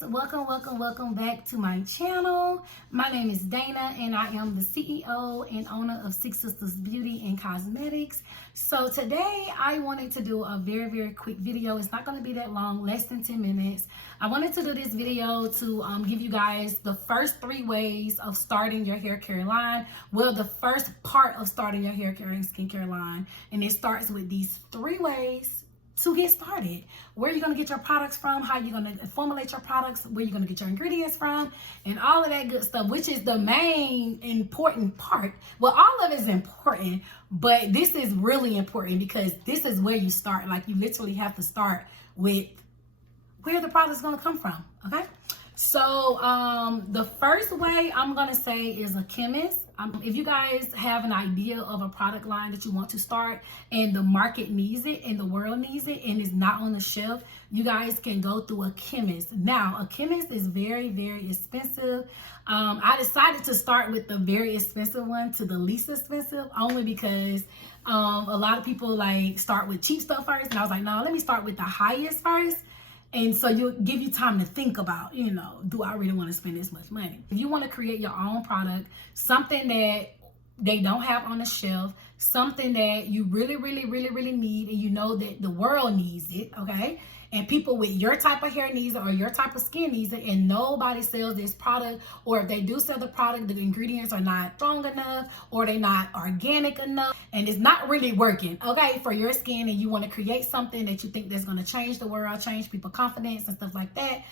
guys, welcome back to my channel. My name is Dana and I am the CEO and owner of Six Sisters Beauty and Cosmetics. So today I wanted to do a very quick video. It's not going to be that long, less than 10 minutes. I wanted to do this video to give you guys the first 3 ways of starting your hair care line. Well, the first part of starting your hair care and skincare line, and it starts with these 3 ways to get started. Where you're gonna get your products from, how you're gonna formulate your products, where you're gonna get your ingredients from, and all of that good stuff, which is the main important part. Well, all of it is important, but this is really important because this is where you start. Like, you literally have to start with where the product's gonna come from, okay? So the first way I'm gonna say is a chemist. If you guys have an idea of a product line that you want to start and the market needs it and the world needs it and it's not on the shelf, you guys can go through a chemist. Now, a chemist is very expensive. I decided to start with the very expensive one to the least expensive, only because a lot of people like start with cheap stuff first, and I was like, no, let me start with the highest first. And so you'll give you time to think about, you know, do I really want to spend this much money? If you want to create your own product, something that they don't have on the shelf, something that you really need, and you know that the world needs it, okay? And people with your type of hair needs it or your type of skin needs it, and nobody sells this product, or if they do sell the product, the ingredients are not strong enough, or they're not organic enough, and it's not really working, okay, for your skin, and you want to create something that you think that's going to change the world, change people's confidence and stuff like that,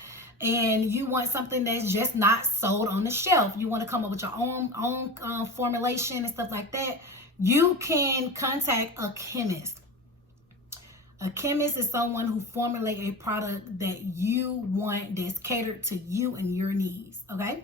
and you want something that's just not sold on the shelf, you want to come up with your own formulation and stuff like that, you can contact a chemist. A chemist is someone who formulates a product that you want, that's catered to you and your needs, okay?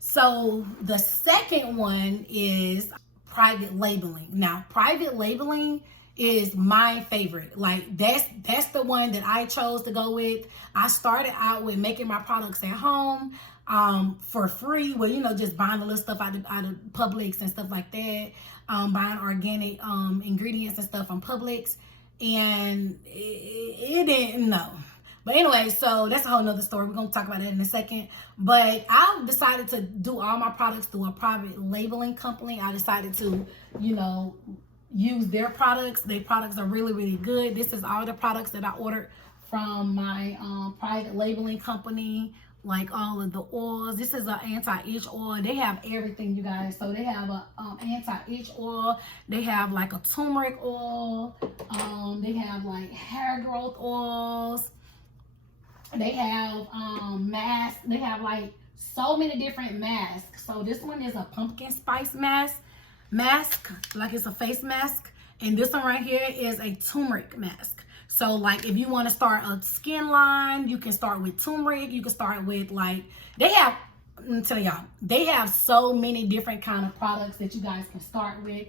So the second one is private labeling. Now, private labeling is my favorite. Like, that's the one that I chose to go with. I started out with making my products at home for free. Well, you know, just buying the little stuff out of Publix and stuff like that. Buying organic ingredients and stuff from Publix. And it didn't know. But anyway, so that's a whole nother story. We're going to talk about that in a second. But I decided to do all my products through a private labeling company. I decided to, you know, use their products. Their products are really good. This is all the products that I ordered from my private labeling company. Like all of the oils. This is an anti-itch oil. They have everything, you guys. So they have a anti-itch oil. They have like a turmeric oil. They have like hair growth oils. They have masks. They have like so many different masks. So this one is a pumpkin spice mask, like it's a face mask. And this one right here is a turmeric mask. So like if you want to start a skin line, you can start with turmeric. You can start with like, they have, I'm telling y'all, they have so many different kind of products that you guys can start with.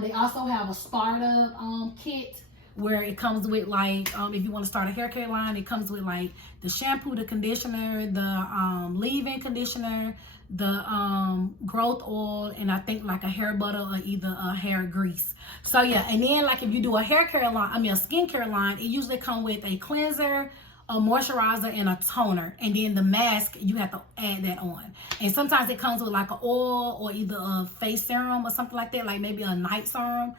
They also have a startup kit where it comes with like, if you want to start a hair care line, it comes with like the shampoo, the conditioner, the leave-in conditioner, the growth oil, and I think like a hair butter or either a hair grease. So yeah, and then like if you do a hair care line, a skincare line, it usually comes with a cleanser, a moisturizer, and a toner, and then the mask, you have to add that on. And sometimes it comes with like an oil or either a face serum or something like that, like maybe a night serum.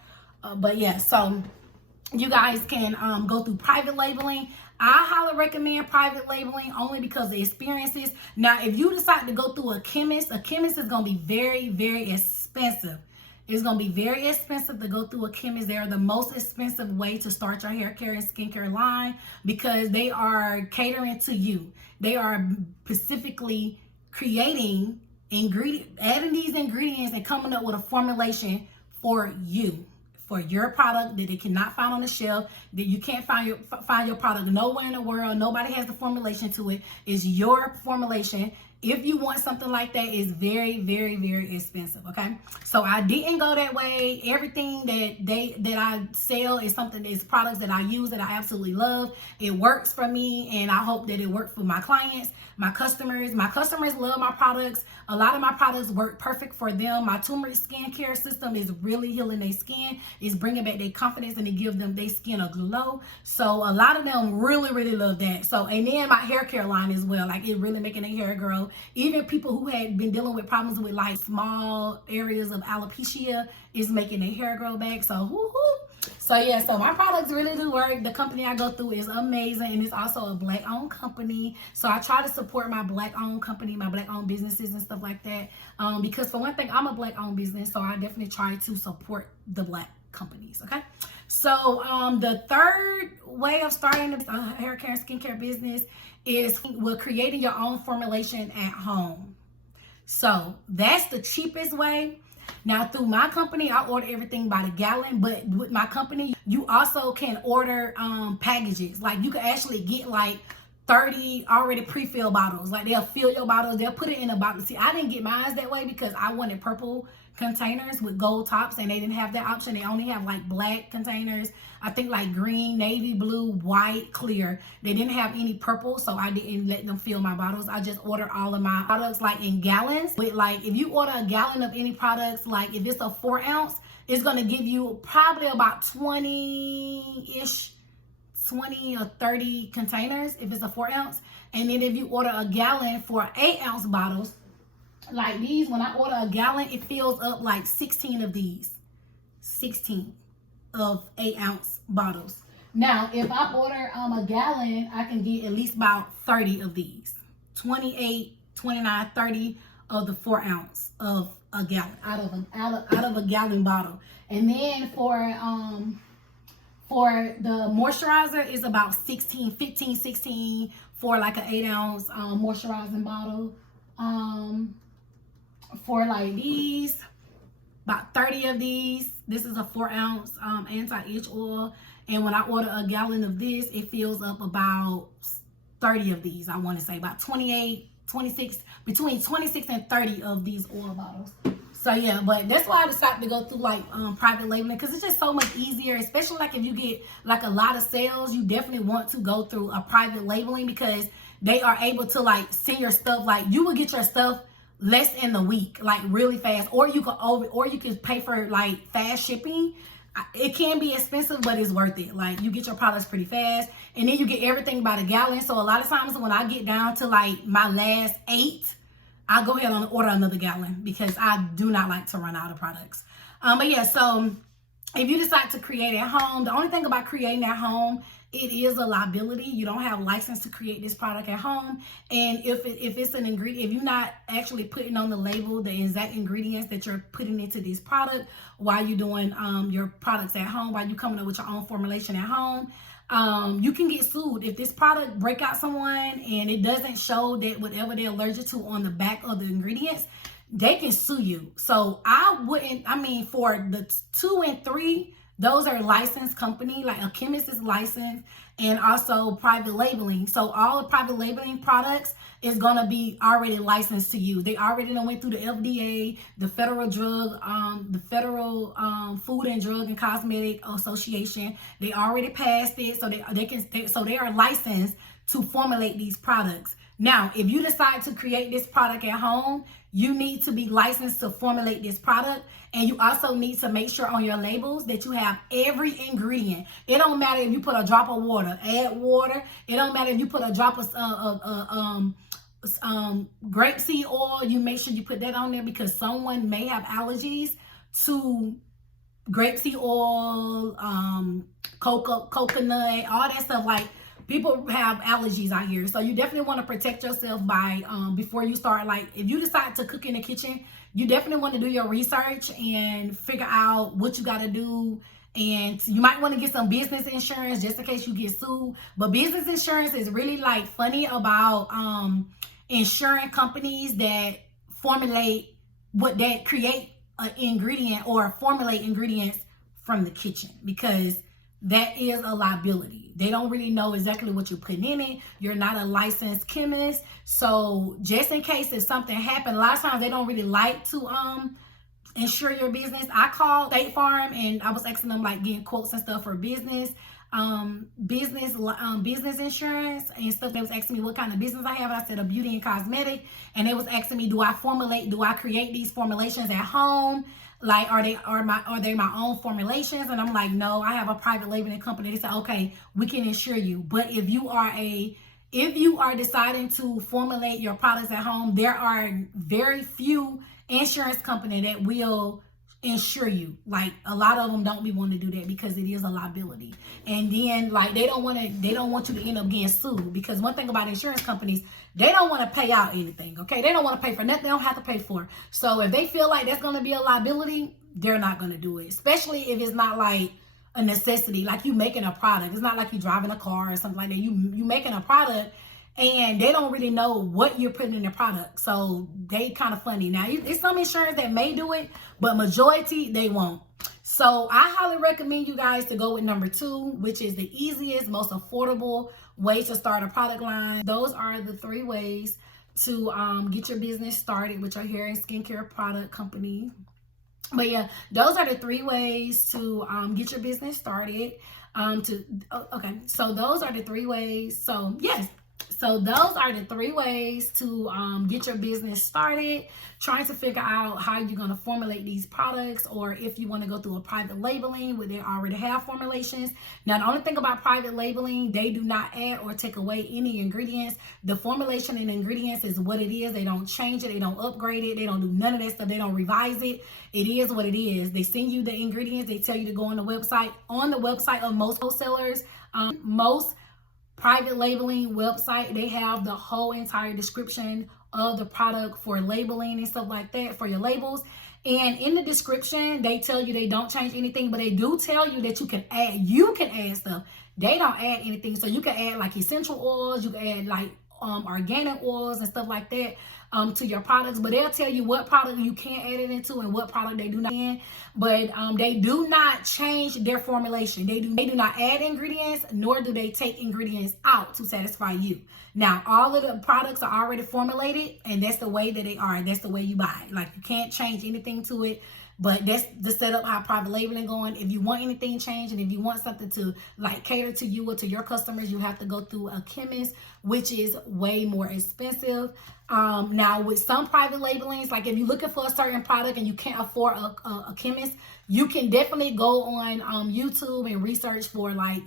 But yeah, so you guys can go through private labeling. I highly recommend private labeling only because of the experiences. Now, if you decide to go through a chemist is going to be very expensive. It's going to be very expensive to go through a chemist. They are the most expensive way to start your hair care and skincare line because they are catering to you. They are specifically creating adding these ingredients and coming up with a formulation for you. For your product that they cannot find on the shelf, that you can't find your product nowhere in the world. Nobody has the formulation to it. It's your formulation. if you want something like that, it's very, very, very expensive. Okay, so I didn't go that way. Everything that I sell is something that's products that I use that I absolutely love. It works for me, and I hope that it works for my clients, my customers. My customers love my products. A lot of my products work perfect for them. My turmeric skincare system is really healing their skin. It's bringing back their confidence, and it gives them their skin a glow. So a lot of them really, really love that. So, and then my hair care line as well. Like, it really making their hair grow. Even people who had been dealing with problems with like small areas of alopecia is making their hair grow back. So, woohoo. So yeah, so my products really do work. The company I go through is amazing, and it's also a Black-owned company. So I try to support my Black-owned company, my Black-owned businesses and stuff like that. Because for one thing, I'm a Black-owned business, so I definitely try to support the Black companies. Okay. So the third way of starting a hair care and skincare business is with creating your own formulation at home. So that's the cheapest way. Now, through my company, I order everything by the gallon, but with my company, you also can order packages. Like, you can actually get like 30 already pre-filled bottles. Like, they'll fill your bottles, they'll put it in a bottle. See, I didn't get mine that way because I wanted purple containers with gold tops, and they didn't have that option. They only have like black containers. I think like green, navy blue, white, clear. They didn't have any purple, so I didn't let them fill my bottles. I just ordered all of my products like in gallons. With like, if you order a gallon of any products, like if it's a 4 ounce, it's gonna give you probably about 20-ish, 20 or 30 containers if it's a 4 ounce. And then if you order a gallon for 8 ounce bottles, like these, when I order a gallon, it fills up like 16 of these. 16 of 8 ounce bottles. Now, if I order a gallon, I can get at least about 30 of these. 28, 29, 30 of the 4 ounce of a gallon out of a gallon bottle. And then for the moisturizer is about 16, 15, 16 for like an 8 ounce moisturizing bottle. For like these, about 30 of these. This is a 4 ounce anti-itch oil. And when I order a gallon of this, it fills up about 30 of these. I want to say about 28, 26, between 26 and 30 of these oil bottles. So yeah, but that's why I decided to go through like private labeling, because it's just so much easier, especially like if you get like a lot of sales. You definitely want to go through a private labeling because they are able to like send your stuff. Like, you will get your stuff less in the week, like really fast, or you can pay for like fast shipping. It can be expensive, but it's worth it. Like, you get your products pretty fast, and then you get everything by the gallon. So a lot of times when I get down to like my last 8, I'll go ahead and order another gallon because I do not like to run out of products. But yeah, so if you decide to create at home, the only thing about creating at home, it is a liability. You don't have license to create this product at home. And if it's an ingredient, if you're not actually putting on the label the exact ingredients that you're putting into this product while you're doing your products at home, while you're coming up with your own formulation at home, you can get sued. If this product break out someone and it doesn't show that whatever they're allergic to on the back of the ingredients, they can sue you. So for the 2 and 3, those are licensed company, like a chemist is licensed, and also private labeling. So all the private labeling products is gonna be already licensed to you. They already went through the FDA, the Federal Food and Drug and Cosmetic Association. They already passed it, so they are licensed to formulate these products. Now, if you decide to create this product at home, you need to be licensed to formulate this product. And you also need to make sure on your labels that you have every ingredient. It don't matter if you put a drop of water, add water. It don't matter if you put a drop of grapeseed oil. You make sure you put that on there because someone may have allergies to grapeseed oil, coconut, all that stuff. Like, people have allergies out here. So you definitely want to protect yourself by, before you start, like if you decide to cook in the kitchen, you definitely want to do your research and figure out what you got to do. And you might want to get some business insurance just in case you get sued. But business insurance is really like funny about insurance companies that create an ingredient or formulate ingredients from the kitchen, because that is a liability. they don't really know exactly what you're putting in it. You're not a licensed chemist. So just in case if something happened, a lot of times they don't really like to insure your business. I called State Farm and I was asking them like getting quotes and stuff for business insurance and stuff. They was asking me what kind of business I have. I said a beauty and cosmetic, and they was asking me, do I create these formulations at home? Like, are they my own formulations? And I'm like, no, I have a private labeling company. They said, okay, we can insure you. But if you are deciding to formulate your products at home, there are very few insurance company that will insure you. Like, a lot of them don't be wanting to do that because it is a liability. And then like they don't want you to end up getting sued, because one thing about insurance companies, they don't want to pay out anything. Okay, they don't want to pay for nothing. They don't have to pay for it. So if they feel like that's going to be a liability, they're not going to do it, especially if it's not like a necessity, like you making a product. It's not like you driving a car or something like that. You making a product, and they don't really know what you're putting in the product. So they kind of funny. Now, there's some insurance that may do it, but majority, they won't. So I highly recommend you guys to go with number 2, which is the easiest, most affordable way to start a product line. Those are the 3 ways to get your business started with your hair and skincare product company. But yeah, those are the 3 ways to get your business started. Okay, so those are the 3 ways. So yes. So those are the 3 ways to get your business started, trying to figure out how you're going to formulate these products, or if you want to go through a private labeling where they already have formulations. Now, the only thing about private labeling, they do not add or take away any ingredients. The formulation and ingredients is what it is. They don't change it. They don't upgrade it. They don't do none of that stuff. They don't revise it. It is what it is. They send you the ingredients. They tell you to go on the website. On the website of most wholesalers, most private labeling website, they have the whole entire description of the product for labeling and stuff like that, for your labels. And in the description, they tell you they don't change anything, but they do tell you that you can add stuff. They don't add anything. So you can add like essential oils, you can add like organic oils and stuff like that to your products, but they'll tell you what product you can add it into and what product they do not in. But they do not change their formulation. They do not add ingredients, nor do they take ingredients out to satisfy you. Now, all of the products are already formulated, and that's the way that they are. That's the way you buy. Like, you can't change anything to it. But that's the setup, how private labeling going. If you want anything changed, and if you want something to like cater to you or to your customers, you have to go through a chemist, which is way more expensive. Now, with some private labelings, like if you're looking for a certain product and you can't afford a chemist, you can definitely go on YouTube and research for like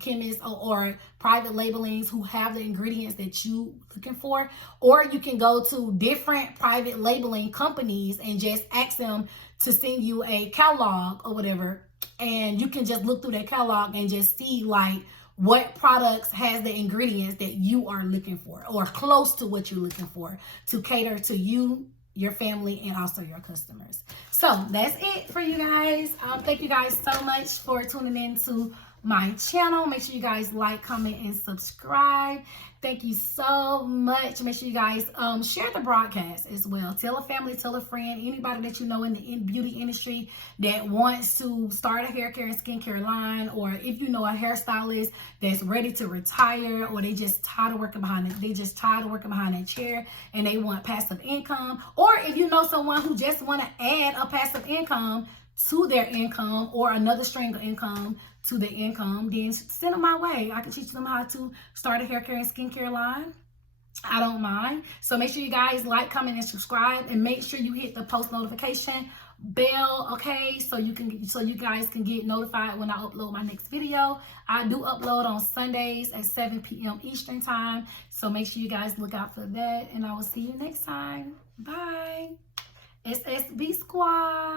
chemists or private labelings who have the ingredients that you looking for. Or you can go to different private labeling companies and just ask them to send you a catalog or whatever, and you can just look through that catalog and just see like what products has the ingredients that you are looking for, or close to what you're looking for, to cater to you, your family, and also your customers. So that's it for you guys. Thank you guys so much for tuning in to my channel. Make sure you guys like, comment, and subscribe. Thank you so much. Make sure you guys share the broadcast as well. Tell a family, tell a friend, anybody that you know in the beauty industry that wants to start a hair care and skincare line, or if you know a hairstylist that's ready to retire, or they just tired of working behind it. They just tired of working behind that chair and they want passive income, or if you know someone who just want to add a passive income to their income, or another string of income to their income, then send them my way. I can teach them how to start a hair care and skincare line. I don't mind. So make sure you guys like, comment, and subscribe, and make sure you hit the post notification bell, okay, so you guys can get notified when I upload my next video. I do upload on Sundays at 7 p.m. Eastern time, so make sure you guys look out for that, and I will see you next time. Bye. SSB Squad.